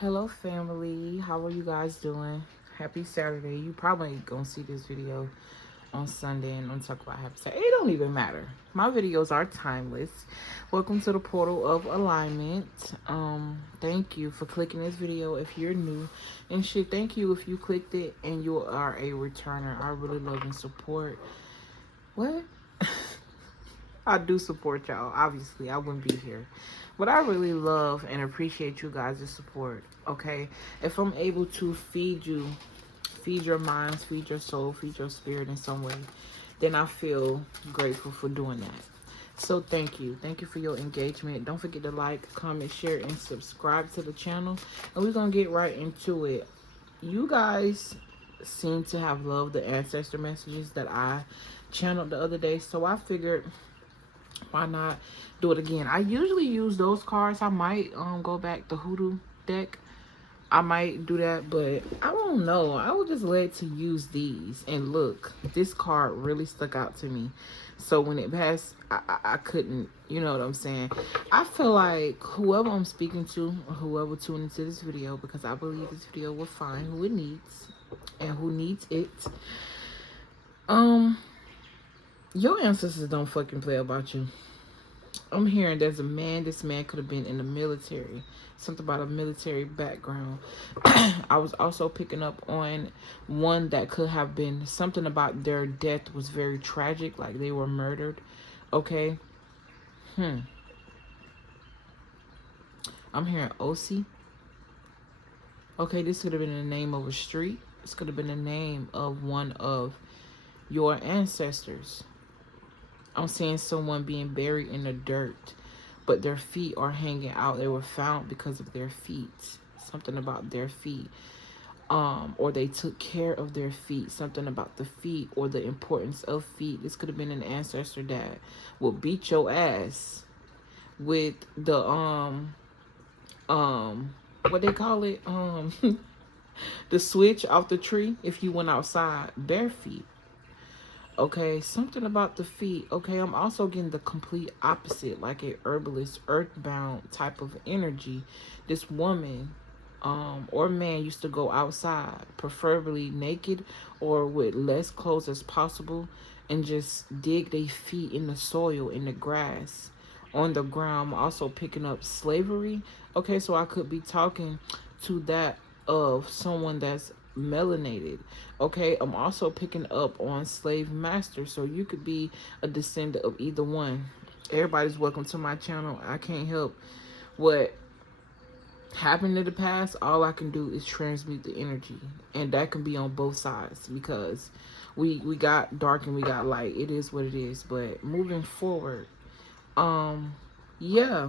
Hello, family. How are you guys doing? Happy Saturday. You probably gonna see this video on Sunday and I'm talk about happy Saturday. It don't even matter. My videos are timeless. Welcome to the portal of alignment. Thank you for clicking this video if you're new. And shit, thank you if you clicked it and you are a returner. I really love and support. What? I do support y'all. Obviously, I wouldn't be here. But I really love and appreciate you guys' support. Okay? If I'm able to feed you, feed your minds, feed your soul, feed your spirit in some way, then I feel grateful for doing that. So thank you. Thank you for your engagement. Don't forget to like, comment, share, and subscribe to the channel. And we're going to get right into it. You guys seem to have loved the ancestor messages that I channeled the other day. So I figured, why not do it again? I usually use those cards. I might go back the hoodoo deck. I might do that, but I don't know. I was just led to use these. And look, this card really stuck out to me. So when it passed, I couldn't, you know what I'm saying? I feel like whoever I'm speaking to, or whoever tuned into this video, because I believe this video will find who it needs and who needs it. Um, your ancestors don't fucking play about you. I'm hearing there's a man. This man could have been in the military. Something about a military background. I was also picking up on one that could have been something about their death was very tragic, like they were murdered. Okay. I'm hearing OC. Okay, this could have been the name of a street. This could have been the name of one of your ancestors. I'm seeing someone being buried in the dirt, but their feet are hanging out. They were found because of their feet. Something about their feet. Or they took care of their feet. Something about the feet or the importance of feet. This could have been an ancestor that will beat your ass with the what they call it? The switch off the tree if you went outside bare feet. Okay, something about the feet. Okay, I'm also getting the complete opposite, like a herbalist, earthbound type of energy. This woman or man used to go outside, preferably naked or with less clothes as possible, and just dig their feet in the soil, in the grass, on the ground. I'm also picking up slavery. Okay, so I could be talking to that of someone that's melanated. Okay, I'm also picking up on slave master, so you could be a descendant of either one. Everybody's welcome to my channel. I can't help what happened in the past. All I can do is transmute the energy, and that can be on both sides, because we got dark and we got light. It is what it is. But moving forward, yeah,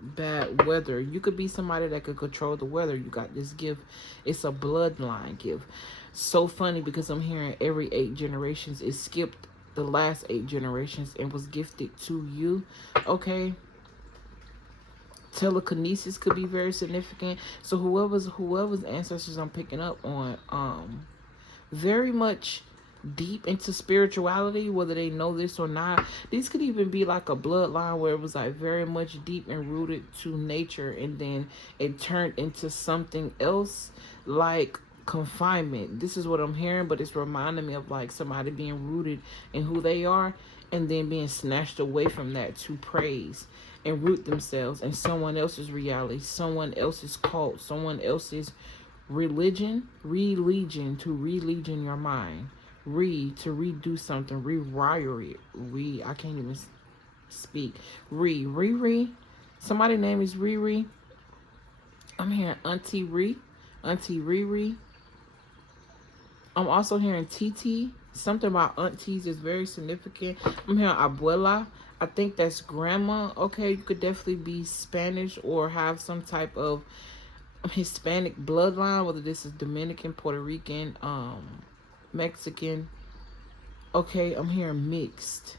bad weather. You could be somebody that could control the weather. You got this gift. It's a bloodline gift. So funny, because I'm hearing every 8 generations. It skipped the last 8 generations and was gifted to you. Okay. Telekinesis could be very significant. So whoever's ancestors I'm picking up on, very much deep into spirituality, whether they know this or not. These could even be like a bloodline where it was like very much deep and rooted to nature, and then it turned into something else, like confinement. This is what I'm hearing, but it's reminding me of like somebody being rooted in who they are and then being snatched away from that to praise and root themselves in someone else's reality, someone else's cult, someone else's religion. Religion, to religion your mind. To redo something, rewire it. I can't even speak. Riri. Somebody's name is Riri. I'm hearing Auntie Riri. I'm also hearing TT. Something about aunties is very significant. I'm hearing abuela. I think that's grandma. Okay, you could definitely be Spanish or have some type of Hispanic bloodline, whether this is Dominican, Puerto Rican, Mexican. Okay, I'm hearing mixed.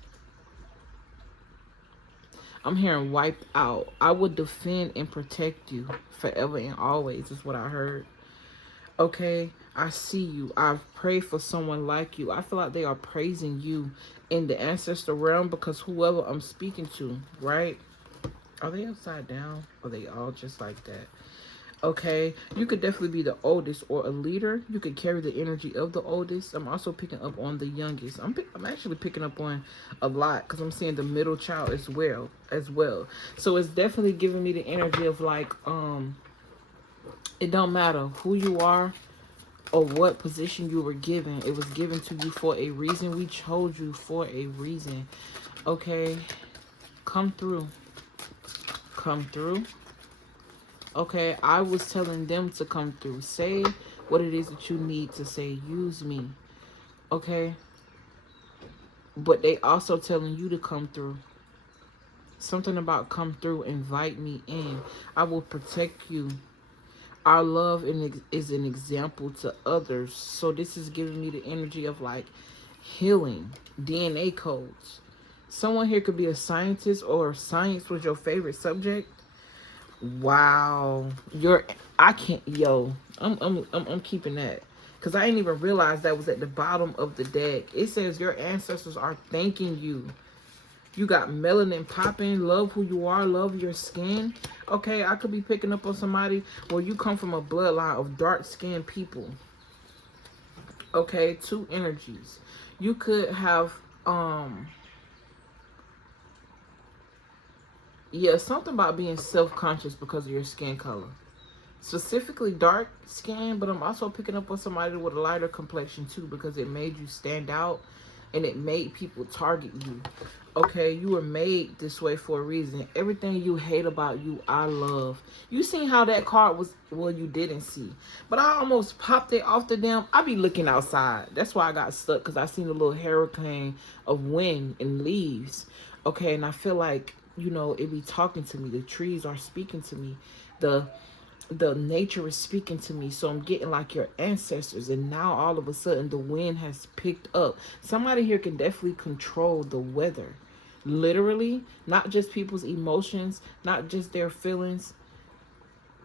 I'm hearing wiped out. I would defend and protect you forever and always, is what I heard. Okay, I see you. I've prayed for someone like you. I feel like they are praising you in the ancestor realm, because whoever I'm speaking to, right? Are they upside down? Or are they all just like that? Okay, you could definitely be the oldest or a leader. You could carry the energy of the oldest. I'm also picking up on the youngest. I'm actually picking up on a lot because I'm seeing the middle child as well. So it's definitely giving me the energy of like it don't matter who you are or what position you were given. It was given to you for a reason. We chose you for a reason. Okay, come through. Come through. Okay, I was telling them to come through. Say what it is that you need to say. Use me. Okay? But they also telling you to come through. Something about come through, invite me in. I will protect you. Our love is an example to others. So this is giving me the energy of like healing, DNA codes. Someone here could be a scientist or science was your favorite subject. Wow, I can't, yo. I'm keeping that because I didn't even realize that was at the bottom of the deck. It says your ancestors are thanking you. You got melanin popping. Love who you are. Love your skin. Okay, I could be picking up on somebody where you come from a bloodline of dark skinned people. Okay, two energies. You could have yeah, something about being self-conscious because of your skin color. Specifically dark skin, but I'm also picking up on somebody with a lighter complexion too because it made you stand out and it made people target you. Okay, you were made this way for a reason. Everything you hate about you, I love. You seen how that card was, well, you didn't see. But I almost popped it off the damn. I be looking outside. That's why I got stuck because I seen a little hurricane of wind and leaves. Okay, and I feel like, you know, it be talking to me. The trees are speaking to me. The nature is speaking to me, so I'm getting like your ancestors, and now all of a sudden the wind has picked up. Somebody here can definitely control the weather, literally, not just people's emotions, not just their feelings,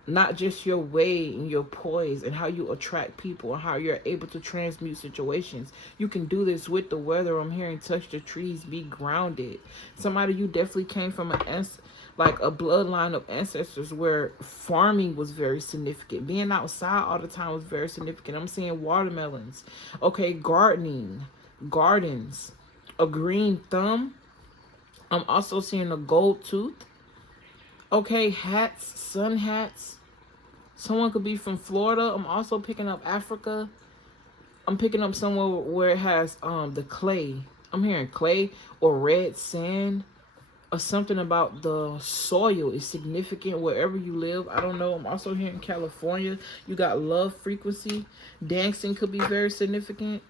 not just your way and your poise and how you attract people and how you're able to transmute situations. You can do this with the weather. I'm hearing touch the trees, be grounded. Somebody, you definitely came from like a bloodline of ancestors where farming was very significant. Being outside all the time was very significant. I'm seeing watermelons. Okay, gardening, gardens, a green thumb. I'm also seeing a gold tooth. Okay, hats, sun hats. Someone could be from Florida. I'm also picking up Africa. I'm picking up somewhere where it has the clay. I'm hearing clay or red sand or something about the soil is significant wherever you live. I don't know. I'm also hearing California. You got love frequency. Dancing could be very significant.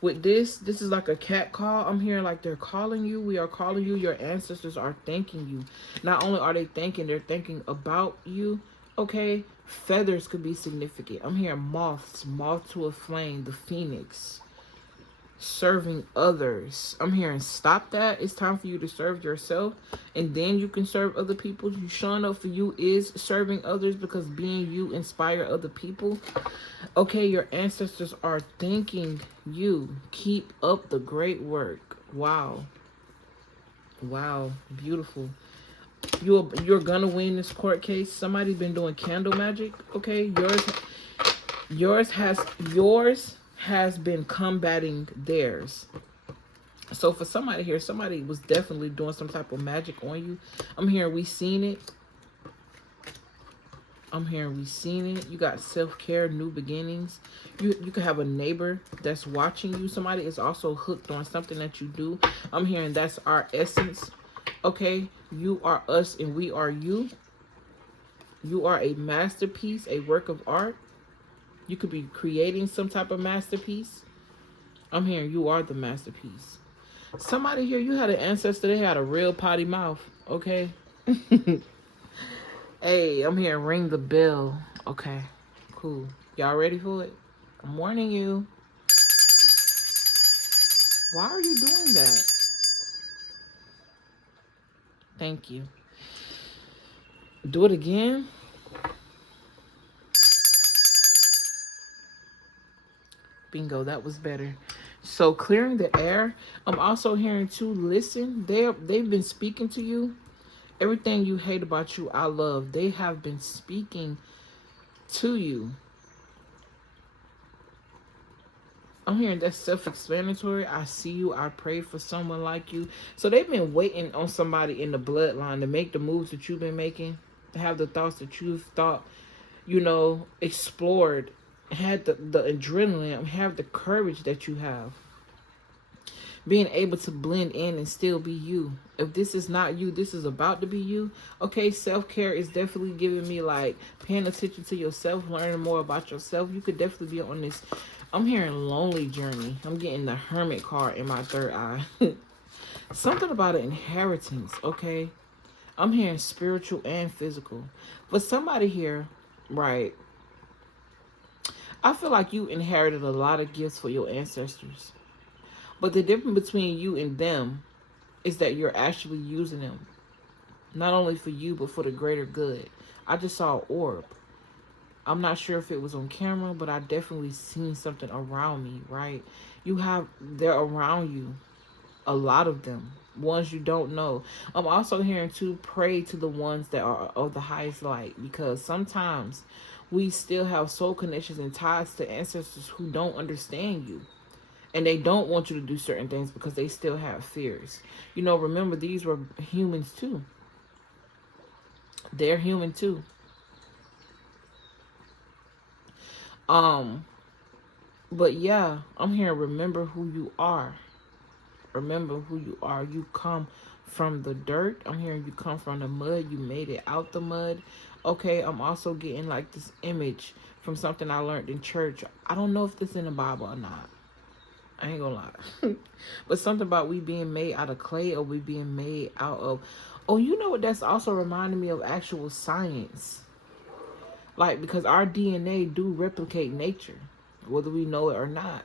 With this is like a cat call. I'm hearing like they're calling you. We are calling you. Your ancestors are thanking you. Not only are they thanking, they're thinking about you. Okay, feathers could be significant. I'm hearing moths, moth to a flame, the phoenix, serving others. I'm hearing stop that. It's time for you to serve yourself, and then you can serve other people. You showing up for you is serving others because being you inspire other people. Okay, your ancestors are thanking you. Keep up the great work. Wow. Wow. Beautiful. You're gonna win this court case. Somebody's been doing candle magic. Okay, yours has been combating theirs. So for somebody here, somebody was definitely doing some type of magic on you. I'm hearing we seen it. You got self-care, new beginnings. You could have a neighbor that's watching you. Somebody is also hooked on something that you do. I'm hearing that's our essence. Okay, you are us and we are you. You are a masterpiece, a work of art. You could be creating some type of masterpiece. I'm hearing you are the masterpiece. Somebody here, you had an ancestor, they had a real potty mouth. Okay. Hey, I'm here. Ring the bell. Okay, cool. Y'all ready for it? I'm warning you. Why are you doing that? Thank you. Do it again. Bingo, that was better. So clearing the air. I'm also hearing to listen. They've been speaking to you. Everything you hate about you, I love. They have been speaking to you. I'm hearing that's self-explanatory. I see you. I pray for someone like you. So they've been waiting on somebody in the bloodline to make the moves that you've been making, to have the thoughts that you've thought, explored, had the adrenaline, have the courage that you have. Being able to blend in and still be you. If this is not you, this is about to be you. Okay, self-care is definitely giving me like paying attention to yourself, learning more about yourself. You could definitely be on this, I'm hearing lonely journey. I'm getting the hermit card in my third eye. Something about an inheritance, okay? I'm hearing spiritual and physical. But somebody here, right, I feel like you inherited a lot of gifts for your ancestors. But the difference between you and them is that you're actually using them. Not only for you, but for the greater good. I just saw an orb. I'm not sure if it was on camera, but I definitely seen something around me, right? They're around you. A lot of them. Ones you don't know. I'm also hearing to pray to the ones that are of the highest light. Because sometimes we still have soul connections and ties to ancestors who don't understand you. And they don't want you to do certain things because they still have fears. Remember, these were humans too. They're human too. But yeah, I'm here. Remember who you are. Remember who you are. You come from the dirt. I'm hearing you come from the mud. You made it out the mud. Okay, I'm also getting like this image from something I learned in church. I don't know if this is in the Bible or not. I ain't gonna lie. But something about we being made out of clay or we being made out of... Oh, you know what that's also reminding me of? Actual science. Like, because our DNA do replicate nature, whether we know it or not.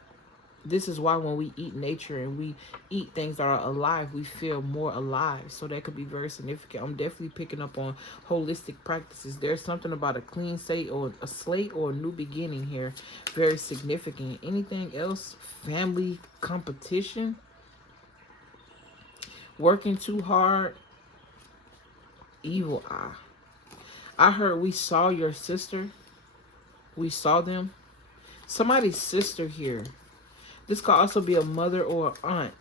This is why when we eat nature and we eat things that are alive, we feel more alive. So that could be very significant. I'm definitely picking up on holistic practices. There's something about a clean slate or a new beginning here. Very significant. Anything else? Family competition? Working too hard? Evil eye. I heard we saw your sister. We saw them. Somebody's sister here. This could also be a mother or an aunt.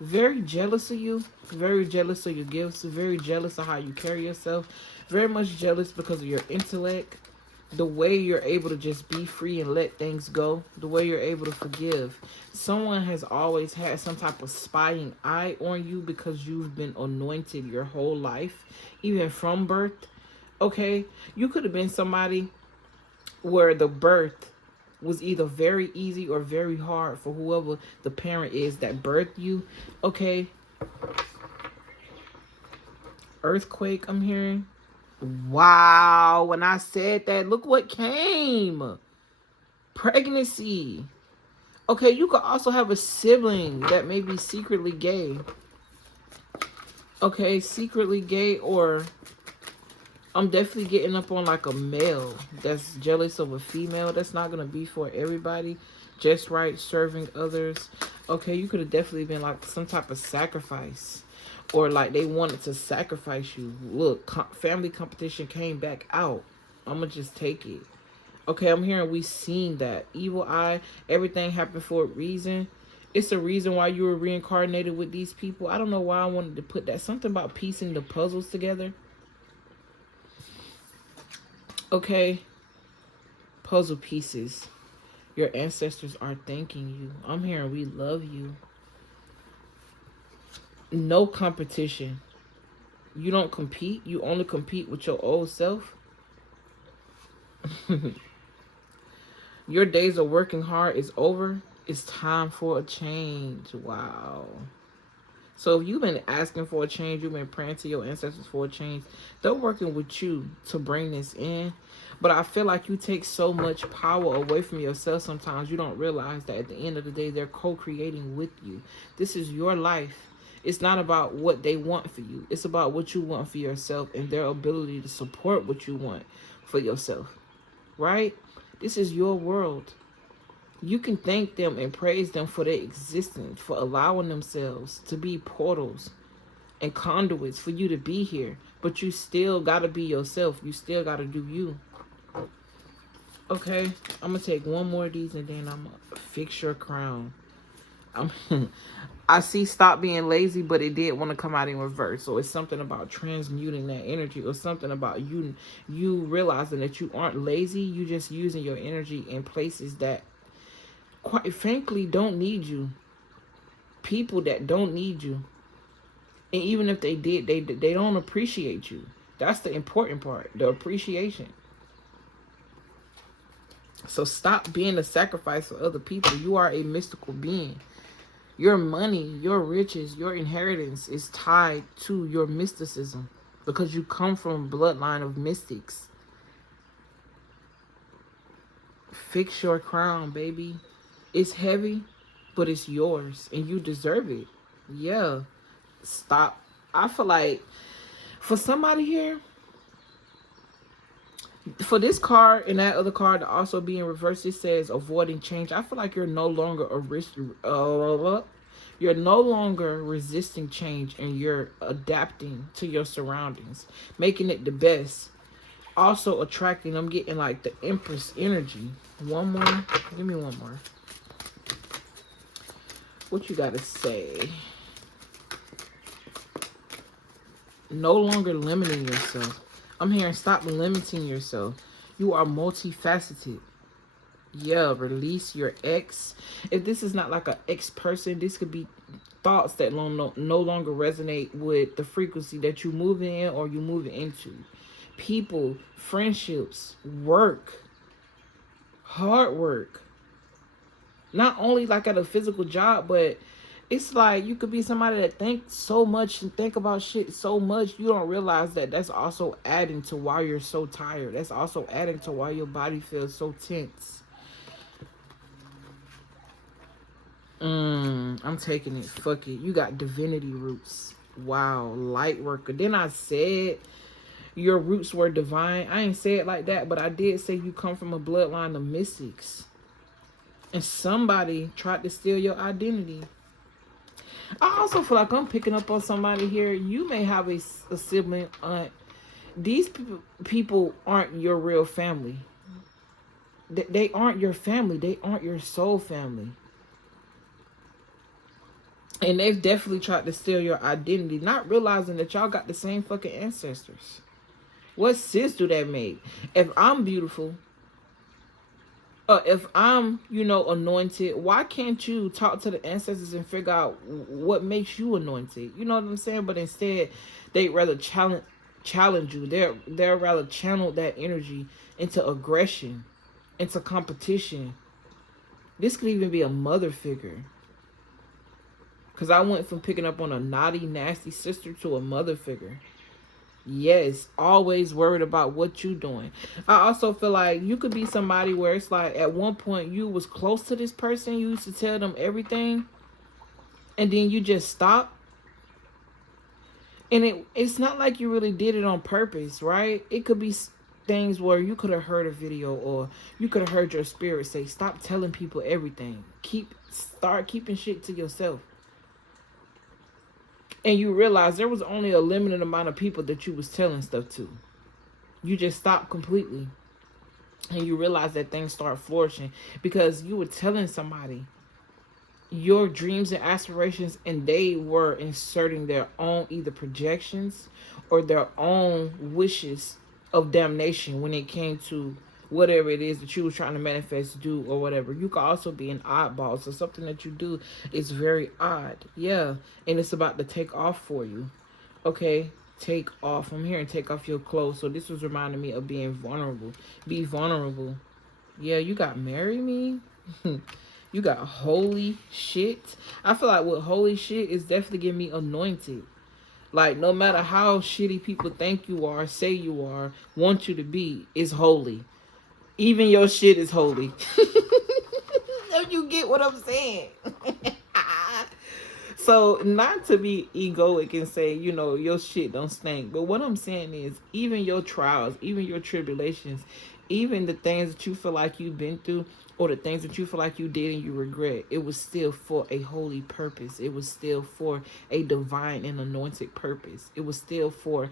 Very jealous of you. Very jealous of your gifts. Very jealous of how you carry yourself. Very much jealous because of your intellect. The way you're able to just be free and let things go. The way you're able to forgive. Someone has always had some type of spying eye on you because you've been anointed your whole life. Even from birth. Okay? You could have been somebody where the birth was either very easy or very hard for whoever the parent is that birthed you. Okay. Earthquake, I'm hearing. Wow. When I said that, look what came. Pregnancy. Okay, you could also have a sibling that may be secretly gay. Okay, secretly gay, or I'm definitely getting up on like a male that's jealous of a female. That's not going to be for everybody. Just right, serving others. Okay, you could have definitely been like some type of sacrifice. Or like they wanted to sacrifice you. Look, family competition came back out. I'm going to just take it. Okay, I'm hearing we seen that. Evil eye, everything happened for a reason. It's a reason why you were reincarnated with these people. I don't know why I wanted to put that. Something about piecing the puzzles together. Okay, puzzle pieces. Your ancestors are thanking you. I'm hearing we love you. No competition. You don't compete. You only compete with your old self. Your days of working hard is over. It's time for a change. Wow. So if you've been asking for a change, you've been praying to your ancestors for a change, they're working with you to bring this in. But I feel like you take so much power away from yourself sometimes you don't realize that at the end of the day, they're co-creating with you. This is your life. It's not about what they want for you. It's about what you want for yourself and their ability to support what you want for yourself. Right? This is your world. You can thank them and praise them for their existence, for allowing themselves to be portals and conduits for you to be here. But you still got to be yourself. You still got to do you. Okay, I'm going to take one more of these and then I'm going to fix your crown. I see stop being lazy, but it did want to come out in reverse. So it's something about transmuting that energy, or something about you realizing that you aren't lazy. You just using your energy in places that, quite frankly, don't need you. People that don't need you. And even if they did, they don't appreciate you. That's the important part, the appreciation. So stop being a sacrifice for other people. You are a mystical being. Your money, your riches, your inheritance is tied to your mysticism because you come from a bloodline of mystics. Fix your crown, baby. It's heavy, but it's yours and you deserve it. Yeah. Stop. I feel like for somebody here, for this card and that other card to also be in reverse, it says avoiding change. I feel like you're no longer you're no longer resisting change, and you're adapting to your surroundings, making it the best. Also attracting, I'm getting like the Empress energy. One more. Give me one more. What you gotta say? No longer limiting yourself. I'm hearing stop limiting yourself. You are multifaceted. Yeah, release your ex. If this is not like an ex person, this could be thoughts that no longer resonate with the frequency that you move in or you move into. People, friendships, work, hard work. Not only like at a physical job, but it's like you could be somebody that thinks so much and think about shit so much, you don't realize that that's also adding to why you're so tired. That's also adding to why your body feels so tense. I'm taking it. Fuck it. You got divinity roots. Wow. Light worker. Then I said your roots were divine. I ain't say it like that, but I did say you come from a bloodline of mystics. And somebody tried to steal your identity. I also feel like I'm picking up on somebody here. You may have a sibling, aunt. These people aren't your real family. They aren't your family. They aren't your soul family. And they've definitely tried to steal your identity, not realizing that y'all got the same fucking ancestors. What sense do that make? If I'm beautiful, if I'm, anointed, why can't you talk to the ancestors and figure out what makes you anointed? You know what I'm saying? But instead, they'd rather challenge you. They're rather channel that energy into aggression, into competition. This could even be a mother figure. Because I went from picking up on a naughty, nasty sister to a mother figure. Yes, always worried about what you doing. I also feel like you could be somebody where it's like at one point you was close to this person. You used to tell them everything. And then you just stopped. And it's not like you really did it on purpose, right? It could be things where you could have heard a video or you could have heard your spirit say, stop telling people everything. Start keeping shit to yourself. And you realize there was only a limited amount of people that you was telling stuff to. You just stopped completely. And you realize that things start flourishing because you were telling somebody your dreams and aspirations, and they were inserting their own either projections or their own wishes of damnation when it came to whatever it is that you were trying to manifest, do, or whatever. You could also be an oddball. So something that you do is very odd. Yeah. And it's about to take off for you. Okay. Take off. I'm hearing take off your clothes. So this was reminding me of being vulnerable. Be vulnerable. Yeah. You got marry me. You got holy shit. I feel like with holy shit is definitely getting me anointed. Like no matter how shitty people think you are, say you are, want you to be, is holy. Even your shit is holy. If you get what I'm saying. So not to be egoic and say, your shit don't stink. But what I'm saying is, even your trials, even your tribulations, even the things that you feel like you've been through, or the things that you feel like you did and you regret, it was still for a holy purpose. It was still for a divine and anointed purpose. It was still for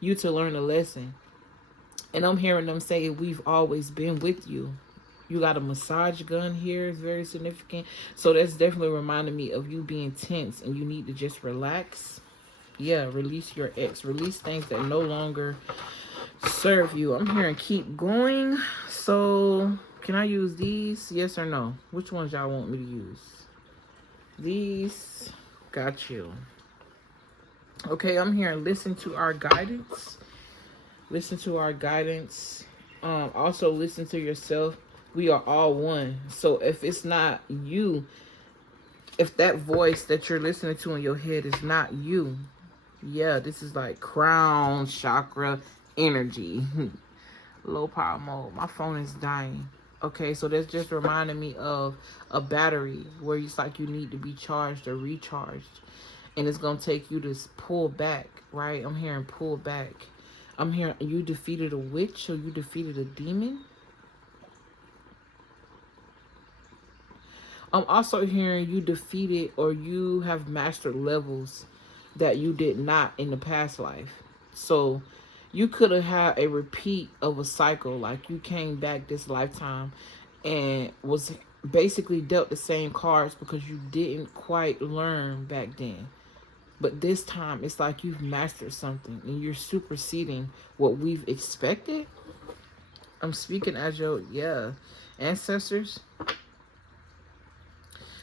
you to learn a lesson. And I'm hearing them say, we've always been with you. You got a massage gun here. It's very significant. So that's definitely reminding me of you being tense and you need to just relax. Yeah, release your ex. Release things that no longer serve you. I'm hearing keep going. So can I use these? Yes or no? Which ones y'all want me to use? These. Got you. Okay, I'm hearing listen to our guidance. Listen to our guidance. Also listen to yourself. We are all one. So if it's not you, if that voice that you're listening to in your head is not you, yeah, this is like crown chakra energy. Low power mode. My phone is dying. Okay, so that's just reminding me of a battery where it's like you need to be charged or recharged. And it's going to take you to pull back, right? I'm hearing pull back. I'm hearing you defeated a witch or you defeated a demon. I'm also hearing you defeated or you have mastered levels that you did not in the past life. So you could have had a repeat of a cycle, like you came back this lifetime and was basically dealt the same cards because you didn't quite learn back then. But this time it's like you've mastered something and you're superseding what we've expected. I'm speaking as your ancestors.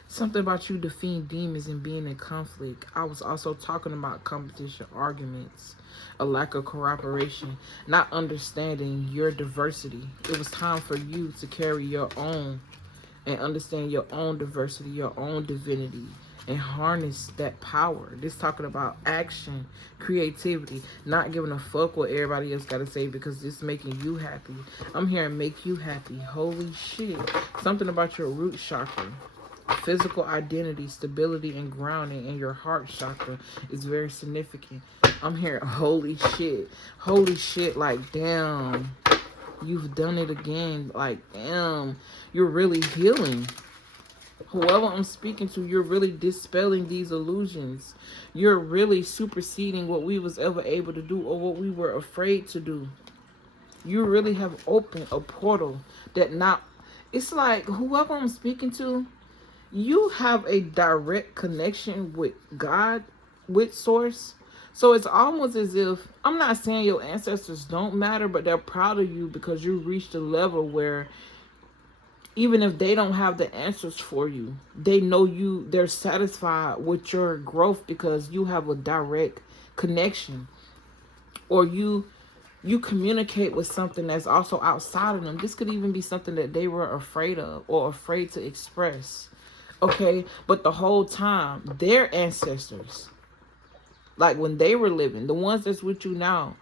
Something about you defeating demons and being in conflict. I was also talking about competition, arguments, a lack of cooperation, not understanding your diversity. It was time for you to carry your own and understand your own diversity, your own divinity, and harness that power. This talking about action, creativity, not giving a fuck what everybody else got to say because it's making you happy. I'm hearing make you happy. Holy shit. Something about your root chakra. Physical identity, stability, and grounding in your heart chakra is very significant. I'm hearing holy shit, like damn, you've done it again, like damn, you're really healing. Whoever I'm speaking to, you're really dispelling these illusions. You're really superseding what we was ever able to do or what we were afraid to do. You really have opened a portal that not, it's like whoever I'm speaking to, you have a direct connection with God, with source. So it's almost as if, I'm not saying your ancestors don't matter, but they're proud of you because you reached a level where even if they don't have the answers for you, they know you, they're satisfied with your growth because you have a direct connection. Or you communicate with something that's also outside of them. This could even be something that they were afraid of or afraid to express. Okay, but the whole time, their ancestors, like when they were living, the ones that's with you now,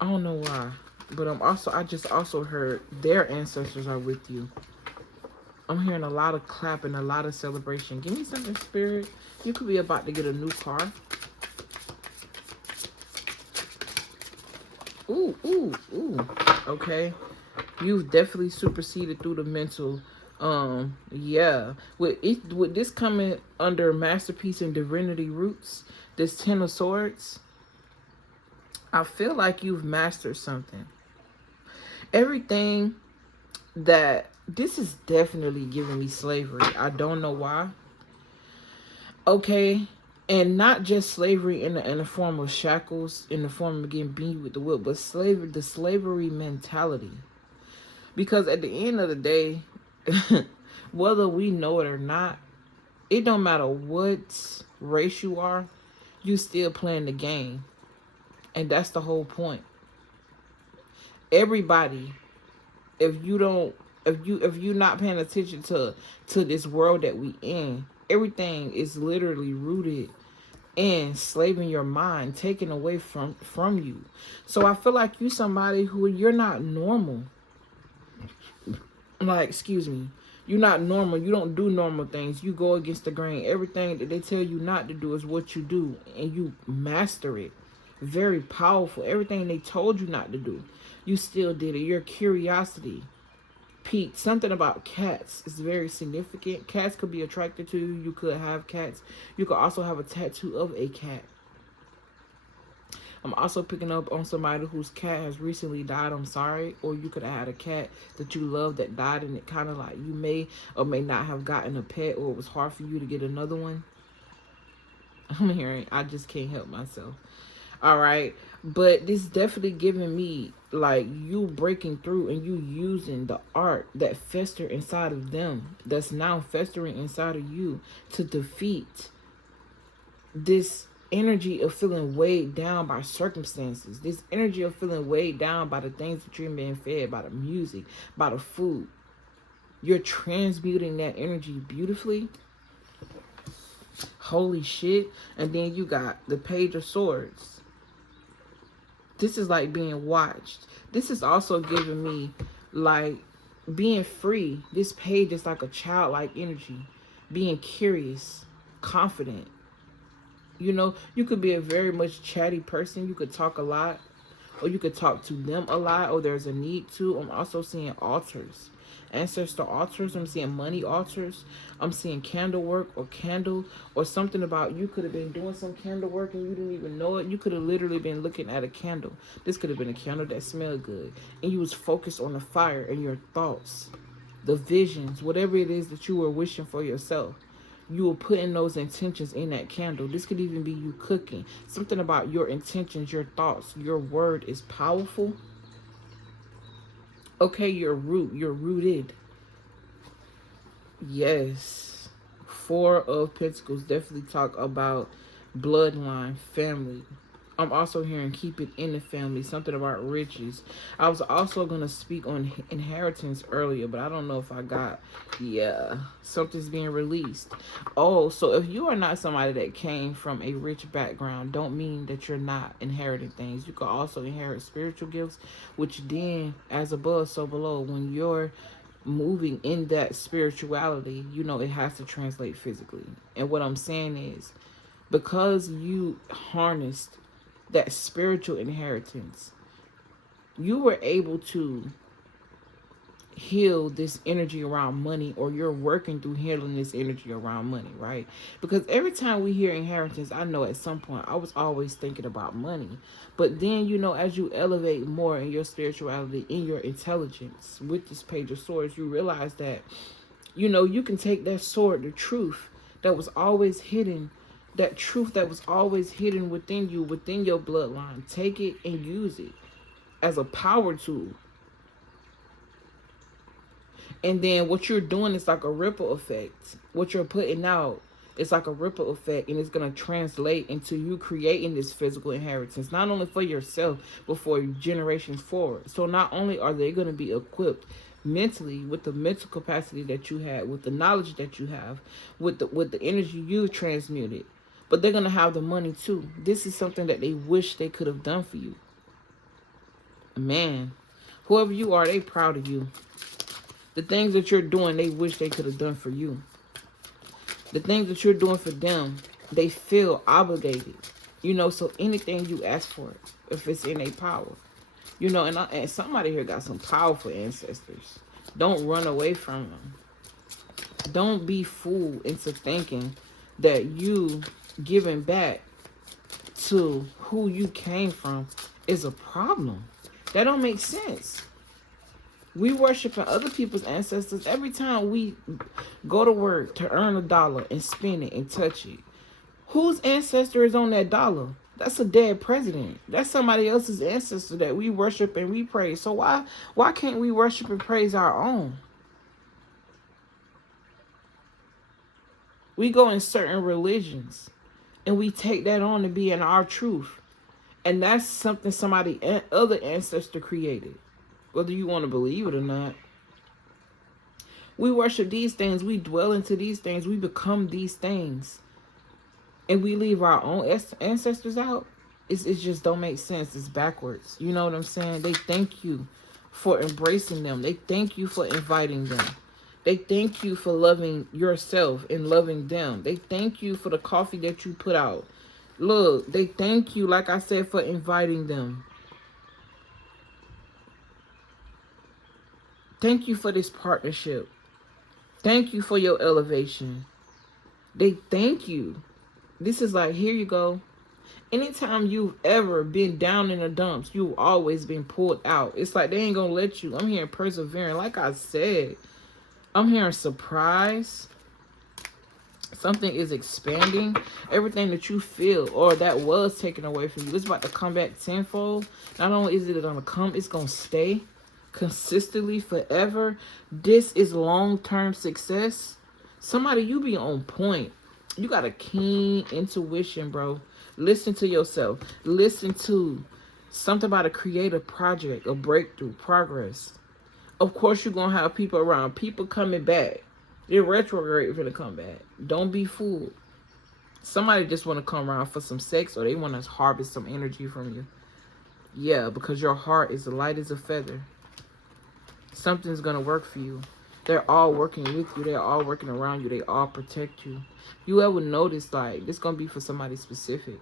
I don't know why, but I just also heard their ancestors are with you. I'm hearing a lot of clapping, a lot of celebration. Give me something, spirit. You could be about to get a new car. Ooh. Okay. You've definitely superseded through the mental. Yeah. With this coming under masterpiece and divinity roots, this 10 of swords, I feel like you've mastered something. Everything that this is definitely giving me slavery. I don't know why. Okay. And not just slavery in the form of shackles, in the form of getting beat with the whip, but slavery, the slavery mentality. Because at the end of the day, whether we know it or not, it don't matter what race you are, you still playing the game. And that's the whole point. Everybody, if you're not paying attention to this world that we in, everything is literally rooted in slaving your mind, taken away from you. So I feel like you somebody who you're not normal. Like, excuse me. You're not normal. You don't do normal things. You go against the grain. Everything that they tell you not to do is what you do, and you master it. Very powerful. Everything they told you not to do, you still did it. Your curiosity peaked. Something about cats is very significant. Cats could be attracted to you. You could have cats. You could also have a tattoo of a cat. I'm also picking up on somebody whose cat has recently died. I'm sorry. Or you could have had a cat that you love that died, and it kind of like you may or may not have gotten a pet, or it was hard for you to get another one. I'm hearing, I just can't help myself. All right. But this definitely giving me like you breaking through and you using the art that fester inside of them, that's now festering inside of you, to defeat this energy of feeling weighed down by circumstances, this energy of feeling weighed down by the things that you're being fed, by the music, by the food. You're transmuting that energy beautifully. Holy shit. And then you got the Page of Swords. This is like being watched. This is also giving me like being free. This page is like a childlike energy, being curious, confident. You know, you could be a very much chatty person. You could talk a lot, or you could talk to them a lot, or there's a need to. I'm also seeing altars, ancestor altars. I'm seeing money altars. I'm seeing candle work or candle, or something about you could have been doing some candle work and you didn't even know it. You could have literally been looking at a candle. This could have been a candle that smelled good, and you was focused on the fire and your thoughts, the visions, whatever it is that you were wishing for yourself. You will put in those intentions in that candle. This could even be you cooking. Something about your intentions, your thoughts, your word is powerful. Okay, you're rooted. Yes. Four of Pentacles definitely talk about bloodline, family. I'm also hearing keep it in the family, something about riches. I was also going to speak on inheritance earlier, but I don't know if I got, yeah, something's being released. Oh, so if you are not somebody that came from a rich background, don't mean that you're not inheriting things. You could also inherit spiritual gifts, which then, as above, so below, when you're moving in that spirituality, you know, it has to translate physically. And what I'm saying is, because you harnessed that spiritual inheritance, you were able to heal this energy around money, or you're working through healing this energy around money, right? Because every time we hear inheritance, I know at some point I was always thinking about money. But then, you know, as you elevate more in your spirituality, in your intelligence with this Page of Swords, you realize that, you know, you can take that sword, the truth that was always hidden, that truth that was always hidden within you, within your bloodline. Take it and use it as a power tool. And then what you're doing is like a ripple effect. What you're putting out, it's like a ripple effect, and it's going to translate into you creating this physical inheritance, not only for yourself, but for generations forward. So not only are they going to be equipped mentally with the mental capacity that you had, with the knowledge that you have, with the energy you transmuted, but they're going to have the money too. This is something that they wish they could have done for you. Man, whoever you are, they proud of you. The things that you're doing, they wish they could have done for you. The things that you're doing for them, they feel obligated. You know, so anything you ask for, if it's in their power. You know, and somebody here got some powerful ancestors. Don't run away from them. Don't be fooled into thinking that you giving back to who you came from is a problem. That don't make sense. We worshiping other people's ancestors every time we go to work to earn a dollar and spend it and touch it. Whose ancestor is on that dollar? That's a dead president. That's somebody else's ancestor that we worship and we praise. So why can't we worship and praise our own? We go in certain religions and we take that on to be in our truth. And that's something somebody other ancestor created. Whether you want to believe it or not. We worship these things. We dwell into these things. We become these things. And we leave our own ancestors out. It just don't make sense. It's backwards. You know what I'm saying? They thank you for embracing them. They thank you for inviting them. They thank you for loving yourself and loving them. They thank you for the coffee that you put out. Look, they thank you, like I said, for inviting them. Thank you for this partnership. Thank you for your elevation. They thank you. This is like, here you go. Anytime you've ever been down in the dumps, you've always been pulled out. It's like they ain't gonna let you. I'm hearing persevering. Like I said, I'm hearing surprise. Something is expanding. Everything that you feel or that was taken away from you, it's about to come back tenfold. Not only is it gonna come, it's gonna stay consistently forever. This is long-term success. Somebody, you be on point. You got a keen intuition, bro. Listen to yourself. Listen to something about a creative project, a breakthrough, progress. Of course, you're going to have people around. People coming back. They're retrograde for to come back. Don't be fooled. Somebody just want to come around for some sex, or they want to harvest some energy from you. Yeah, because your heart is light as a feather. Something's going to work for you. They're all working with you. They're all working around you. They all protect you. You ever notice, like, this going to be for somebody specific.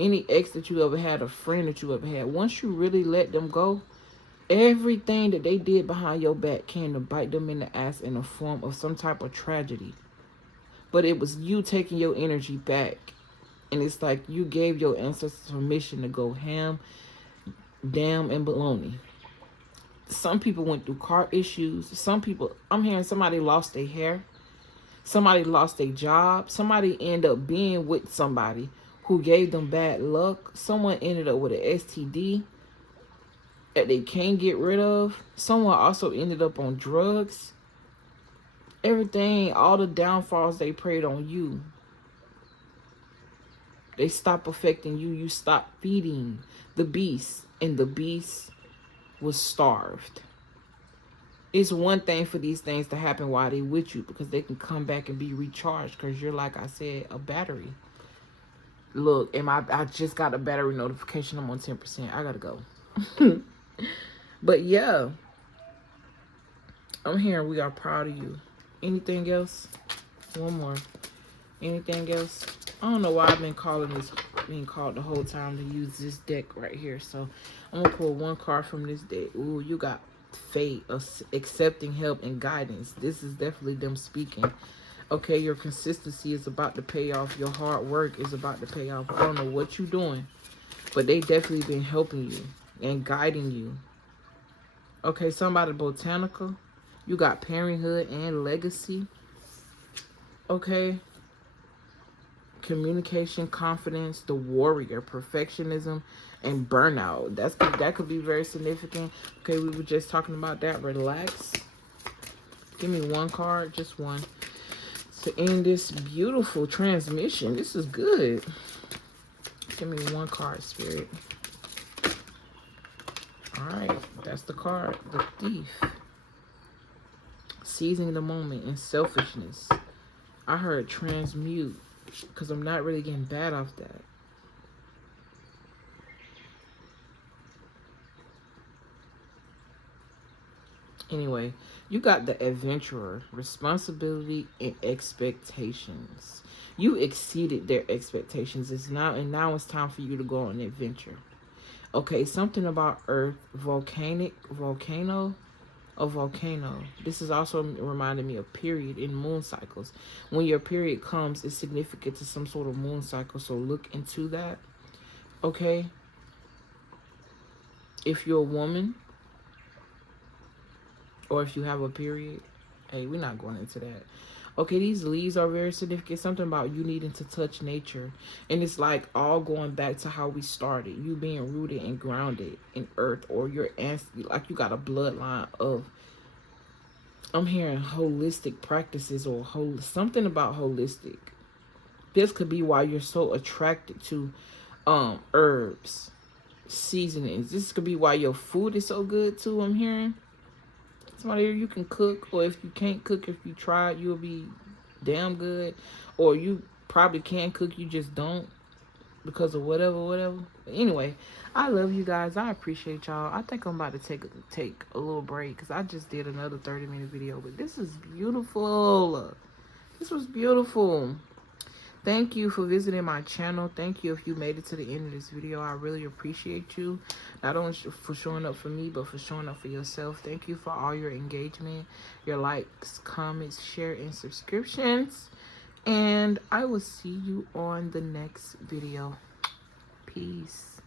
Any ex that you ever had, a friend that you ever had, once you really let them go, everything that they did behind your back came to bite them in the ass in the form of some type of tragedy. But it was you taking your energy back. And it's like you gave your ancestors permission to go ham, damn, and baloney. Some people went through car issues. Some people, I'm hearing somebody lost their hair. Somebody lost their job. Somebody ended up being with somebody who gave them bad luck. Someone ended up with an STD that they can't get rid of. Someone also ended up on drugs. Everything, all the downfalls they preyed on you. They stopped affecting you. You stopped feeding the beast. And the beast was starved. It's one thing for these things to happen while they with you, because they can come back and be recharged, because you're, like I said, a battery. Look, I just got a battery notification. I'm on 10%. I gotta go. But yeah, I'm hearing we are proud of you. Anything else? One more. Anything else? I don't know why I've been being called the whole time to use this deck right here. So I'm gonna pull one card from this deck. Ooh, you got fate, accepting help and guidance. This is definitely them speaking. Okay, your consistency is about to pay off. Your hard work is about to pay off. I don't know what you're doing, but they definitely been helping you and guiding you. Okay, somebody botanical. You got parenthood and legacy. Okay. Communication, confidence, the warrior, perfectionism, and burnout. That could be very significant. Okay, we were just talking about that. Relax. Give me one card, just one, to end this beautiful transmission. This is good. Give me one card, Spirit. All right, that's the card. The Thief. Seizing the moment and selfishness. I heard transmute, because I'm not really getting bad off that. Anyway, you got the adventurer, responsibility and expectations. You exceeded their expectations. Now it's time for you to go on an adventure. Okay, something about Earth, volcano. This is also reminding me of period in moon cycles. When your period comes, it's significant to some sort of moon cycle, so look into that. Okay? If you're a woman, or if you have a period, hey, we're not going into that. Okay, these leaves are very significant. Something about you needing to touch nature. And it's like all going back to how we started. You being rooted and grounded in earth, or your ancestors, like you got a bloodline of, I'm hearing holistic practices, or something about holistic. This could be why you're so attracted to herbs, seasonings. This could be why your food is so good too, I'm hearing. Somebody here, you can cook, or if you can't cook, if you try, you'll be damn good. Or you probably can cook, you just don't. because of whatever. But anyway, I love you guys. I appreciate y'all. I think I'm about to take a little break because I just did another 30-minute video. But this is beautiful. This was beautiful. Thank you for visiting my channel. Thank you if you made it to the end of this video. I really appreciate you. Not only for showing up for me, but for showing up for yourself. Thank you for all your engagement, your likes, comments, share, and subscriptions. And I will see you on the next video. Peace.